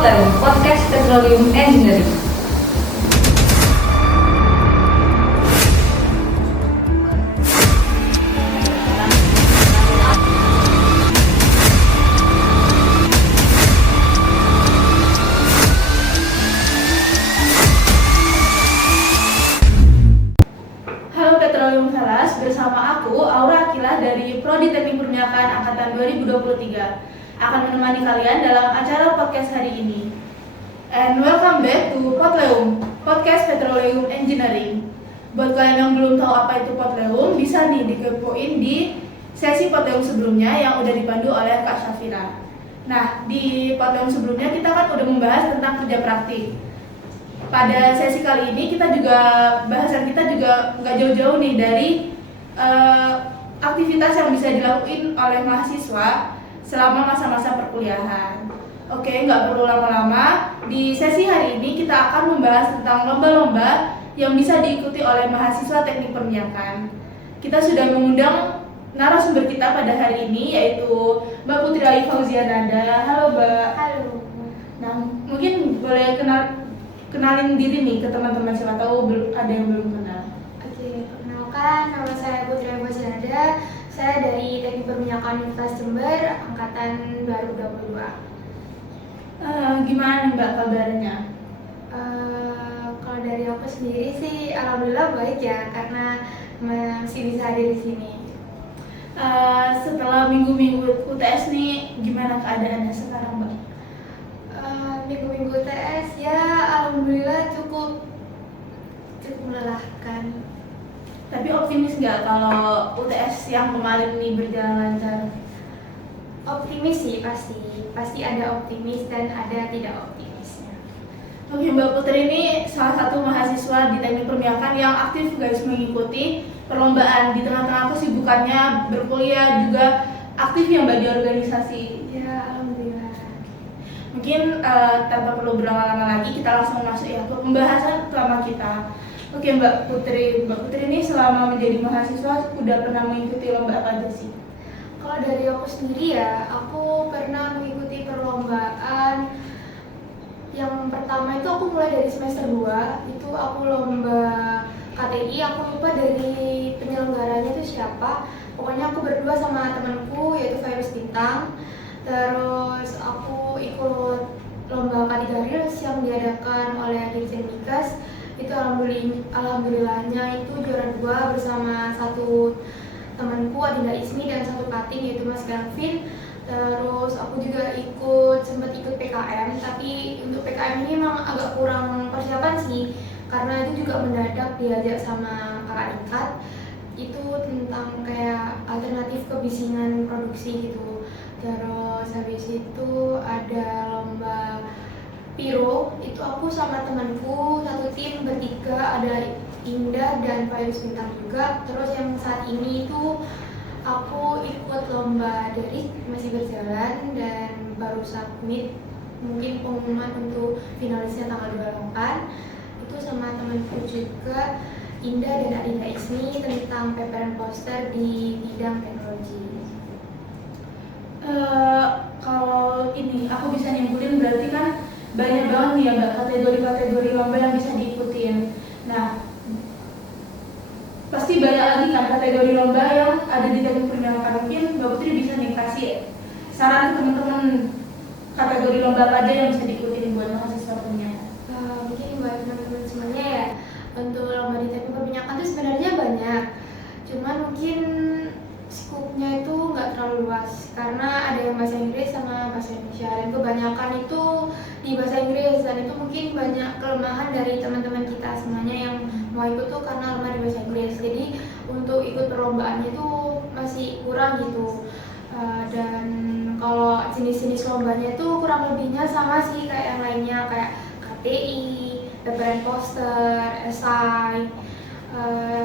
Potleum, Podcast Petroleum Engineering. Halo Petroleum Velas, bersama aku Aura Akilah dari Prodi Teknik Perminyakan Angkatan 2023 akan menemani kalian dalam acara podcast hari ini. And welcome back to Potleum, Podcast Petroleum Engineering. Buat kalian yang belum tahu apa itu Potleum, bisa nih dikepoin di sesi Potleum sebelumnya yang udah dipandu oleh Kak Syafira. Nah, di Potleum sebelumnya kita kan udah membahas tentang kerja praktik. Pada sesi kali ini bahasan kita juga nggak jauh-jauh nih dari aktivitas yang bisa dilakuin oleh mahasiswa selama masa-masa perkuliahan. Oke, nggak perlu lama-lama. Di sesi hari ini kita akan membahas tentang lomba-lomba yang bisa diikuti oleh mahasiswa teknik perminyakan. Kita sudah mengundang narasumber kita pada hari ini, yaitu Mbak Putri Ayu Fauzianada. Halo Mbak. Halo. Nah, mungkin boleh kenalin diri nih ke teman-teman, siapa tahu ada yang belum kenal. Oke, perkenalkan, nama saya Putri Ayu Fauzianada. Saya dari Teknik Perminyakan Universitas Jember, angkatan 2022. Gimana nih Mbak kabarnya? Kalau dari aku sendiri sih, alhamdulillah baik ya, karena masih bisa hadir di sini. Setelah minggu-minggu UTS nih, gimana keadaannya sekarang Mbak? Minggu-minggu TS ya, alhamdulillah cukup melelahkan. Tapi optimis nggak kalau UTS yang kemarin ini berjalan lancar? Optimis sih, pasti ada optimis dan ada tidak optimisnya. Oke, Mbak Putri ini salah satu mahasiswa di teknik perminyakan yang aktif guys mengikuti perlombaan di tengah-tengah kesibukannya berkuliah, juga aktif ya Mbak di organisasi. Ya, alhamdulillah. Mungkin tanpa perlu berlama-lama lagi, kita langsung masuk ya ke pembahasan utama kita. Oke Mbak Putri ini selama menjadi mahasiswa udah pernah mengikuti lomba apa aja sih? Kalau dari aku sendiri ya, aku pernah mengikuti perlombaan. Yang pertama itu aku mulai dari semester 2, itu aku lomba KTI, aku lupa dari penyelenggaranya itu siapa. Pokoknya aku berdua sama temanku yaitu Virus Bintang. Terus aku ikut lomba K3 Reels yang diadakan oleh Dirjen Migas. Itu alhamdulillahnya itu juara 2 bersama satu temanku Adinda Ismi dan satu kating yaitu Mas Galvin. Terus aku juga sempat ikut PKM, tapi untuk PKM ini memang agak kurang persiapan sih, karena itu juga mendadak diajak sama kakak tingkat. Itu tentang kayak alternatif kebisingan produksi gitu. Terus habis itu ada lomba Piro, itu aku sama temanku satu tim bertiga, ada Indah dan Virus Bintang juga. Terus yang saat ini itu aku ikut lomba Derik, masih berjalan dan baru submit, mungkin pengumuman untuk finalisnya tanggal 28. Itu sama temanku juga Indah dan Adinda Ismi tentang paper and poster di bidang teknologi. Kalau ini aku bisa nyimpulin berarti kan banyak banget nih ya Mbak kategori-kategori lomba yang bisa diikutin. Nah, pasti banyak lagi kan kategori lomba yang ada di teknik perminyakan. Mungkin Mbak Putri bisa nih kasih saran ke teman-teman kategori lomba apa aja yang bisa diikutin buat mahasiswa perminyakan. Mungkin buat teman-teman semuanya ya, untuk lomba di teknik perminyakan itu sebenarnya banyak, cuman mungkin skupnya itu nggak terlalu luas karena ada yang bahasa Inggris sama bahasa Indonesia, dan kebanyakan itu di bahasa Inggris, dan itu mungkin banyak kelemahan dari teman-teman kita semuanya yang mau ikut tuh karena lemah di bahasa Inggris. Jadi untuk ikut perlombaannya itu masih kurang gitu. Dan kalau jenis-jenis lombanya itu kurang lebihnya sama sih kayak yang lainnya, kayak KTI, paper and poster, esai,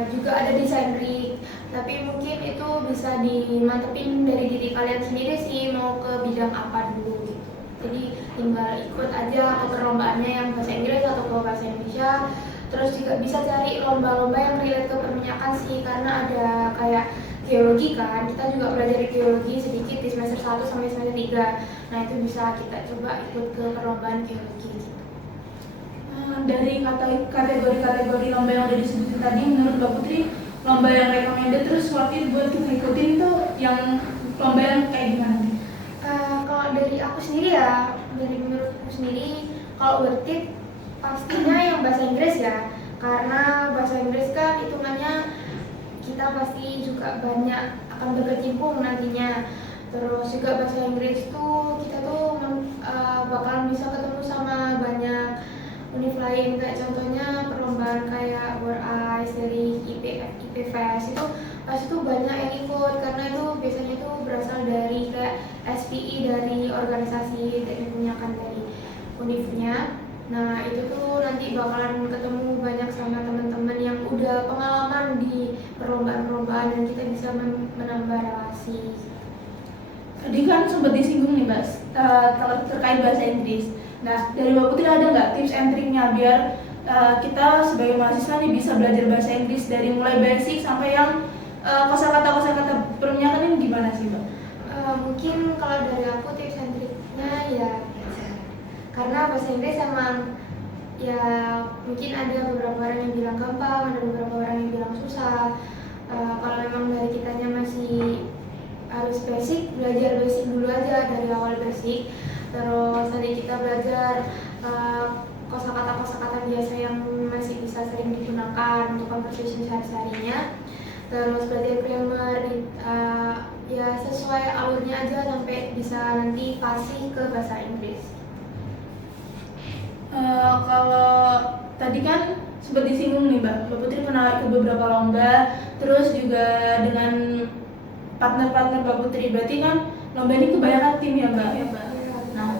juga ada desain rig. Tapi mungkin itu bisa dimantepin dari diri kalian sendiri sih, mau ke bidang apa dulu gitu. Jadi tinggal ikut aja ke perlombaannya yang bahasa Inggris atau ke bahasa Indonesia. Terus juga bisa cari lomba-lomba yang relate ke perminyakan sih, karena ada kayak geologi kan, kita juga belajar geologi sedikit di semester semester 1 sampai semester 3. Nah itu bisa kita coba ikut ke perlombaan geologi gitu. Dari kategori-kategori lomba yang udah disebutin tadi, menurut Mbak Putri, lomba yang recommended terus worth it buat kita ikutin itu yang lomba yang kayak gimana nih? Kalau dari aku sendiri ya, dari menurutku sendiri, kalau worth it pastinya yang bahasa Inggris ya, karena bahasa Inggris kan hitungannya kita pasti juga banyak akan berkecimpung nantinya. Terus juga bahasa Inggris tuh kita tuh bakalan bisa ketemu sama banyak univ lain, kayak contohnya perlombaan kayak World Eyes dari IPFES itu pasti tuh banyak yang ikut, karena itu biasanya tuh berasal dari kayak SPI dari organisasi teknik perminyakan dari univnya. Nah itu tuh nanti bakalan ketemu banyak sama teman-teman yang udah pengalaman di perlombaan-perlombaan dan kita bisa menambah relasi. Tadi kan sempat disinggung nih Mbak, terkait bahasa Inggris. Nah, dari Mbak Putri ada nggak tips and triknya biar kita sebagai mahasiswa nih bisa belajar bahasa Inggris dari mulai basic sampai yang kosakata perminyakan ini gimana sih Mbak? Mungkin kalau dari aku tips and triknya ya karena bahasa Inggris emang ya mungkin ada beberapa orang yang bilang gampang, ada beberapa orang yang bilang susah. Kalau memang dari kitanya masih harus basic, belajar basic dulu aja dari awal basic. Terus nanti kita belajar kosakata biasa yang masih bisa sering digunakan untuk conversation sehari-harinya. Terus belajar grammar ya sesuai alurnya aja sampai bisa nanti fasih ke bahasa Inggris. Kalau tadi kan sempat disinggung nih Mbak Putri pernah ikut beberapa lomba, terus juga dengan partner-partner Mbak Putri, berarti kan lomba ini kebanyakan tim ya Mbak? Nah,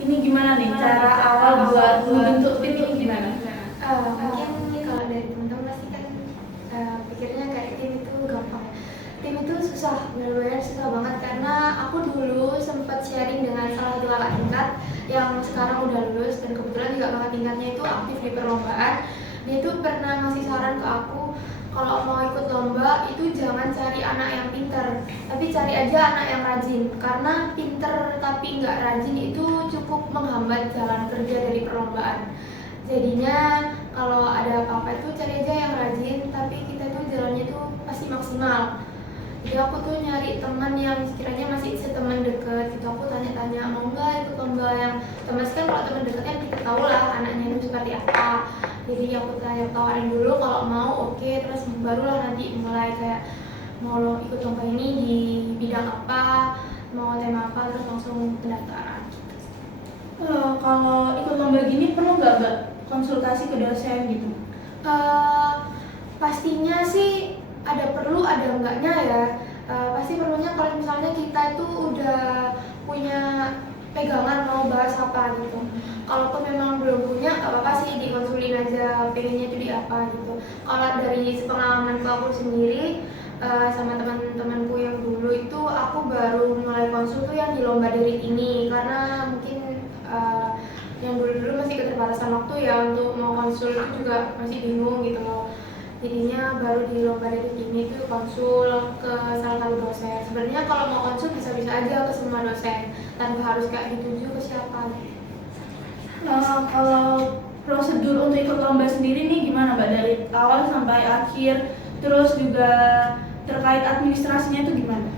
ini gimana nih cara awal buat membentuk tim ini gimana? Mungkin kalau dari teman-teman pasti kan pikirnya kayak tim itu gampang. Tim itu susah, benar-benar susah banget karena aku dulu sempat sharing dengan salah satu kakak tingkat yang sekarang udah lulus dan kebetulan juga kakak tingkatnya itu aktif di perlombaan. Dia itu pernah ngasih saran ke aku, kalau mau ikut lomba itu jangan cari anak yang pinter, tapi cari aja anak yang rajin, karena pinter tapi nggak rajin itu cukup menghambat jalan kerja dari perlombaan. Jadinya kalau ada apa-apa itu cari aja yang rajin, tapi kita tuh jalannya tuh pasti maksimal. Jadi aku tuh nyari teman yang sekiranya masih seteman deket gitu, aku tanya-tanya mau nggak ikut lomba yang teman kan, kalau teman deketnya kita tahu lah anaknya itu seperti apa. Jadi aku tawarin dulu kalau mau oke, terus barulah nanti mulai kayak mau ikut lomba ini di bidang apa, mau tema apa, terus langsung pendaftaran gitu. Kalau ikut lomba gini perlu nggak Mbak konsultasi ke dosen gitu? Pastinya sih ada perlu ada enggaknya ya. Pasti perlunya kalau misalnya kita itu udah punya pegangan mau bahas apa gitu. Kalaupun memang belum punya, nggak apa-apa sih dikonsulin aja pengennya itu di apa gitu. Kalau dari pengalamanku aku sendiri sama teman-temanku yang dulu itu aku baru mulai konsul tuh yang di lomba dari ini, karena mungkin yang dulu masih keterbatasan waktu ya untuk mau konsul itu juga masih bingung gitu loh. Jadinya baru di lomba dari ini tuh konsul ke salah satu dosen. Sebenarnya kalau mau konsul bisa-bisa aja ke semua dosen tanpa harus kayak dituju ke siapa gitu. Kalau prosedur untuk ikut lomba sendiri nih gimana Mbak, dari awal sampai akhir, terus juga terkait administrasinya itu gimana?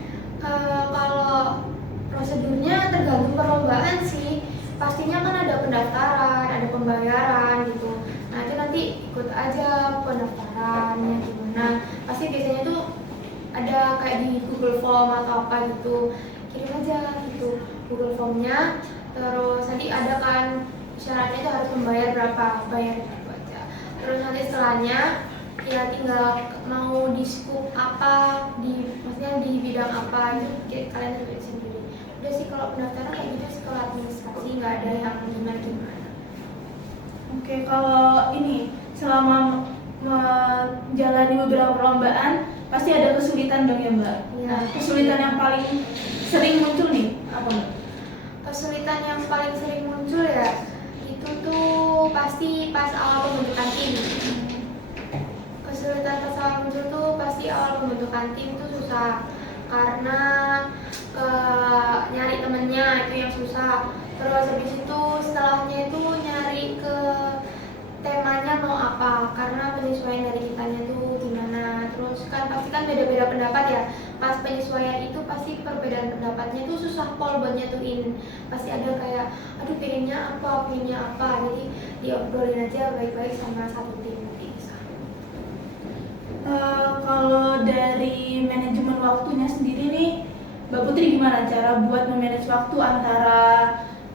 Kalau prosedurnya tergantung perlombaan sih. Pastinya kan ada pendaftaran, ada pembayaran gitu. Nah itu nanti ikut aja pendaftarannya gimana. Pasti biasanya tuh ada kayak di Google Form atau apa gitu, kirim aja gitu Google Formnya. Terus nanti ada kan syaratnya itu harus membayar berapa, bayar itu aja. Terus nanti setelahnya ya tinggal mau di scoop apa, maksudnya di bidang apa itu kalian pilih sendiri. Udah sih kalau pendaftaran kayak gitu sih, kalau administrasi nggak ada yang gimana-gimana. Oke, kalau ini selama menjalani beberapa perlombaan pasti ada kesulitan dong ya Mbak? Ya. Nah, kesulitan yang paling sering muncul nih apa Mbak? Kesulitan yang paling sering muncul ya itu tuh pasti pas awal pembentukan tim. Kesulitan pas awal muncul tuh pasti awal pembentukan tim tuh susah karena terus habis itu setelahnya itu nyari ke temanya mau apa, karena penyesuaian dari kitanya tuh gimana. Terus kan pasti kan beda-beda pendapat ya, pas penyesuaian itu pasti perbedaan pendapatnya tuh susah pol buat nyatuin, pasti ada kayak aduh pengennya apa, jadi diobrolin aja baik-baik sama satu tim nanti bisa. Kalau dari manajemen waktunya sendiri nih, Mbak Putri gimana cara buat memanage waktu antara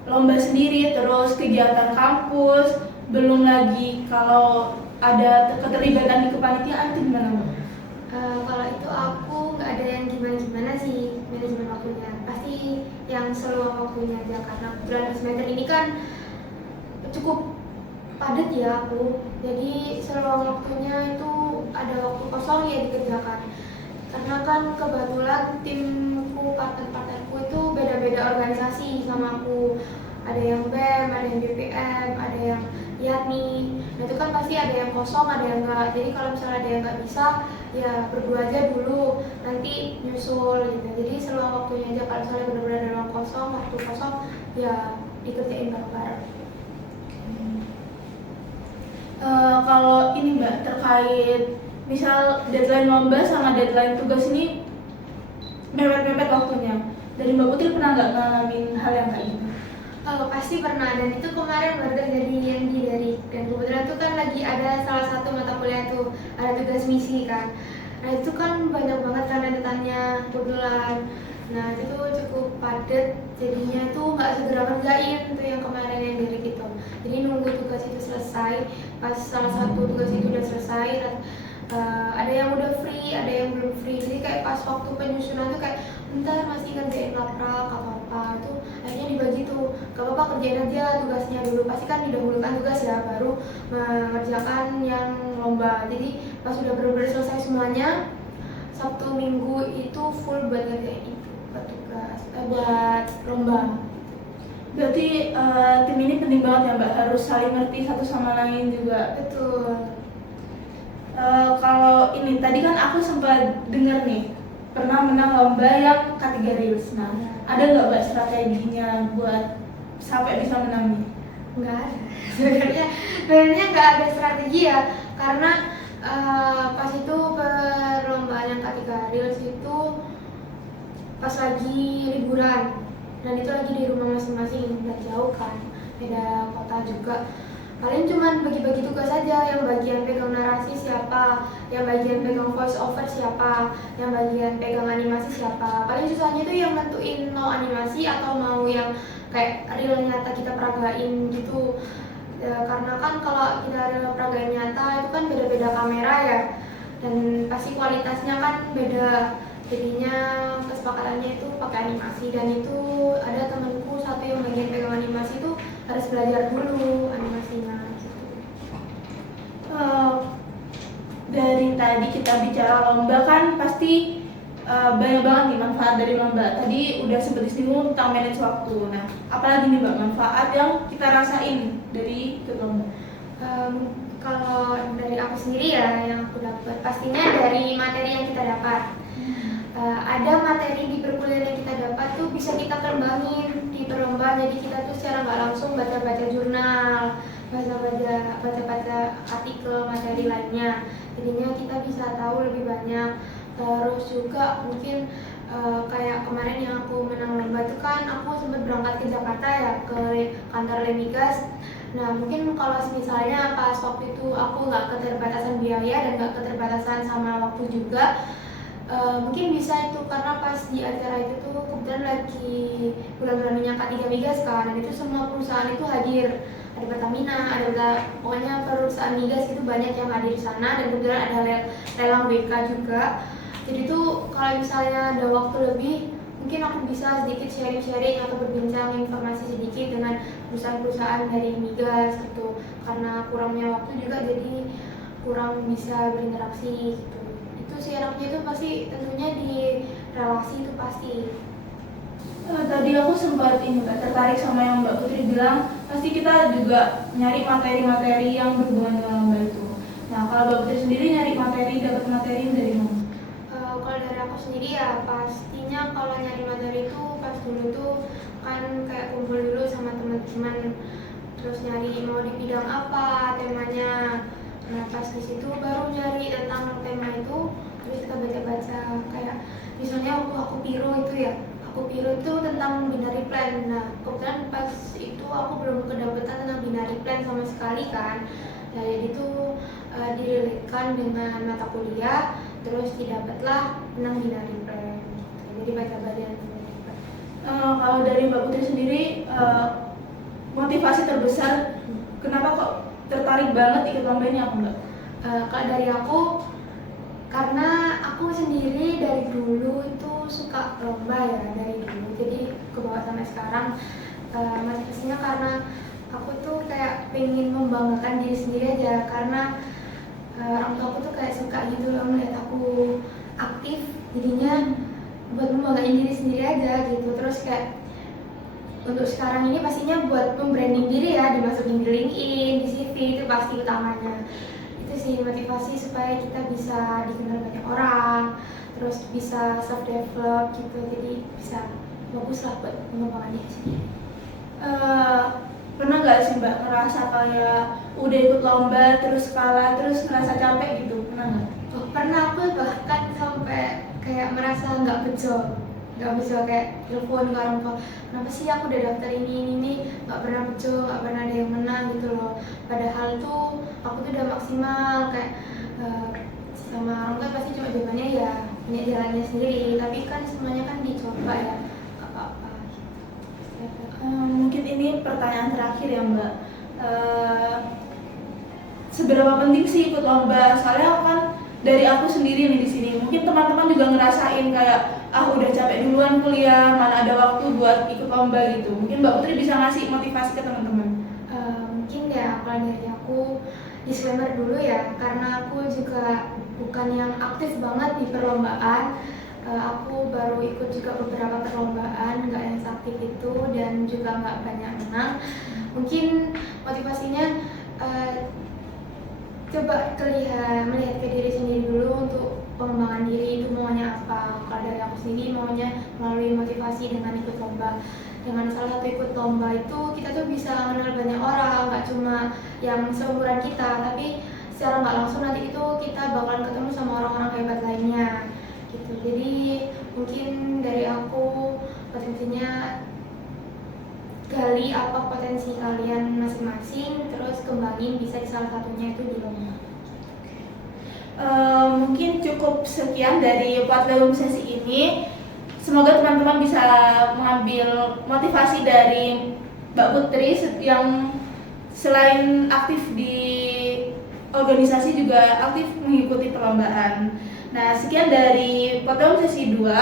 lomba sendiri, terus kegiatan kampus, belum lagi kalau ada keterlibatan di kepanitiaan itu gimana Mbak? Kalau itu aku nggak ada yang gimana-gimana sih manajemen waktunya, pasti yang seluang waktunya aja, karena bulan semester ini kan cukup padat ya aku, jadi seluang waktunya itu ada waktu kosong ya dikerjakan, karena kan kebetulan timku, partner-partnerku itu beda-beda organisasi sama aku, ada yang BEM, ada yang BPM, ada yang YATNI. Nah itu kan pasti ada yang kosong, ada yang enggak, jadi kalau misalnya ada yang nggak bisa ya berdua aja dulu, nanti nyusul gitu. Jadi seluang waktunya aja, kalau misalnya benar-benar ada ruang kosong, waktu kosong ya dikerjain bareng-bareng. Kalau ini Mbak, terkait misal deadline lomba sama deadline tugas ini mepet-mepet waktunya, dari Mbak Putri pernah nggak ngalamin hal yang kayak gitu? Pasti pernah, dan itu kemarin baru terjadi yang di dari, dan kebetulan tuh kan lagi ada salah satu mata kuliah tuh ada tugas misi kan. Nah itu kan banyak banget kan rentetannya kebetulan. Nah itu tuh cukup padat, jadinya tuh nggak segera ngerjain tuh yang kemarin yang dari gitu. Jadi nunggu tugas itu selesai, pas salah satu tugas itu udah selesai, ada yang udah free, ada yang belum free. Jadi kayak pas waktu penyusunan tuh kayak bentar masih ngerjain laprak atau apa, itu akhirnya dibagi tuh, gak apa-apa kerjain aja tugasnya dulu, pasti kan didahulukan tugas ya, baru mengerjakan yang lomba. Jadi pas udah benar-benar selesai semuanya, Sabtu Minggu itu full buat ngerjain itu, buat tugas, buat lomba. Berarti tim ini penting banget ya Mbak, harus saling ngerti satu sama lain juga. Betul. Kalau ini tadi kan aku sempat dengar nih, pernah menang lomba yang kategori reels. Nah, ada nggak Mbak strateginya buat sampai bisa menang nih? Nggak ada. Sebenarnya nggak ada strategi ya, karena pas itu perlombaan yang kategori reels itu pas lagi liburan, dan itu lagi di rumah masing-masing, dan jauh kan, beda kota juga. Paling cuman bagi-bagi tugas aja, yang bagian pegang narasi siapa, yang bagian pegang voice over siapa, yang bagian pegang animasi siapa. Paling susahnya tuh yang nentuin mau animasi atau mau yang kayak real nyata kita peragain gitu. Karena kan kalau kita real peragain nyata itu kan beda-beda kamera ya, dan pasti kualitasnya kan beda. Jadinya kesepakatannya itu pakai animasi, dan itu ada temanku satu yang bagian pegang animasi itu harus belajar dulu animasinya gitu. Dari tadi kita bicara lomba kan pasti banyak banget nih manfaat dari lomba. Tadi udah sempat disinggung tentang manage waktu. Nah, apalagi nih Mbak manfaat yang kita rasain dari ikut lomba? Kalau dari aku sendiri ya, yang aku dapat pastinya dari materi yang kita dapat. Ada materi di perkuliahan yang kita dapat tuh bisa kita kembangin di perlombaan, jadi kita tuh secara nggak langsung baca-baca jurnal, baca-baca artikel materi lainnya, jadinya kita bisa tahu lebih banyak. Terus juga mungkin kayak kemarin yang aku menang lomba itu kan aku sempat berangkat ke Jakarta ya, ke kantor Lemigas. Nah mungkin kalau misalnya pas waktu itu aku nggak keterbatasan biaya dan nggak keterbatasan sama waktu juga, mungkin bisa itu, karena pas di acara itu tuh kebetulan lagi bulan-bulan minyak K3 migas kan, dan itu semua perusahaan itu hadir, ada Pertamina, pokoknya perusahaan migas itu banyak yang hadir di sana, dan kebetulan ada lelang BK juga. Jadi tuh kalau misalnya ada waktu lebih, mungkin aku bisa sedikit sharing-sharing atau berbincang informasi sedikit dengan perusahaan-perusahaan dari migas gitu, karena kurangnya waktu juga jadi kurang bisa berinteraksi gitu. Itu sih enaknya itu pasti tentunya di relasi itu pasti. Tadi aku sempat ini Mbak, tertarik sama yang Mbak Putri bilang, pasti kita juga nyari materi-materi yang berhubungan dengan lomba itu. Nah, kalau Mbak Putri sendiri nyari materi, dapat materi dari mana? Kalau dari aku sendiri ya pastinya kalau nyari materi itu pas dulu tuh kayak kan kayak kumpul dulu sama teman-teman, terus nyari mau di bidang apa temanya. Nah pas di situ baru nyari tentang tema itu, terus kita baca-baca kayak misalnya aku Piro itu ya, aku Piro itu tentang binary plan. Nah kebetulan pas itu aku belum kedapatan tentang binary plan sama sekali kan. Nah jadi itu direlitkan dengan mata kuliah, terus didapatlah tentang binary plan. Jadi baca-baca yang binary plan. Kalau dari Mbak Putri sendiri, motivasi terbesar kenapa kok tertarik banget ikut lomba ini apa Mbak? Kalau dari aku, karena aku sendiri dari dulu itu suka lomba ya, dari dulu jadi kebawa sampai sekarang. Motivasinya karena aku tuh kayak pengen membanggakan diri sendiri aja, karena orang tua aku tuh kayak suka gitu loh melihat aku aktif, jadinya buat membanggain diri sendiri aja gitu. Terus kayak untuk sekarang ini pastinya buat membranding diri ya, dimasukin di LinkedIn, di CV, itu pasti utamanya. Itu sih motivasi supaya kita bisa dikenal banyak orang, terus bisa self develop gitu, jadi bisa bagus lah buat pengembangan diri sendiri. Pernah nggak sih Mbak ngerasa kayak udah ikut lomba terus kalah terus ngerasa capek gitu? Pernah nggak? Oh, pernah, aku bahkan sampai kayak merasa nggak bejo kayak telepon ke orang tua, kenapa sih aku udah daftar ini nggak pernah bejo, nggak pernah ada yang menang gitu loh. Padahal tuh aku tuh udah maksimal kayak sama orang tua pasti cuma jawabannya ya punya jalannya sendiri, tapi kan semuanya kan dicoba ya, nggak apa-apa. Mungkin ini pertanyaan terakhir ya Mbak. Seberapa penting sih ikut lomba? Soalnya kan dari aku sendiri nih di sini, mungkin teman-teman juga ngerasain kayak udah capek duluan kuliah, mana ada waktu buat ikut lomba gitu. Mungkin Mbak Putri bisa ngasih motivasi ke teman-teman. Mungkin ya kalau dari aku disclaimer dulu ya, karena aku juga bukan yang aktif banget di perlombaan. Aku baru ikut juga beberapa perlombaan, nggak yang aktif itu dan juga nggak banyak menang. Mungkin motivasinya coba melihat ke diri sendiri dulu untuk pengembangan diri itu maunya apa. Kalau dari aku sendiri maunya melalui motivasi dengan ikut lomba. Dengan salah satu ikut lomba itu kita tuh bisa mengenal banyak orang, nggak cuma yang seumuran kita, tapi secara nggak langsung nanti itu kita bakalan ketemu sama orang-orang hebat lainnya gitu. Jadi mungkin dari aku potensinya gali apa potensi kalian masing-masing, terus kembangin bisa di salah satunya itu di lomba. Mungkin cukup sekian dari platform sesi ini. Semoga teman-teman bisa mengambil motivasi dari Mbak Putri yang selain aktif di organisasi juga aktif mengikuti perlombaan. Nah, sekian dari platform sesi 2.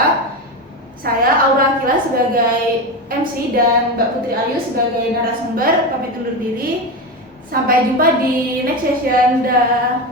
Saya Aura Akila sebagai MC dan Mbak Putri Ayu sebagai narasumber pamit undur diri. Sampai jumpa di next session. Dah.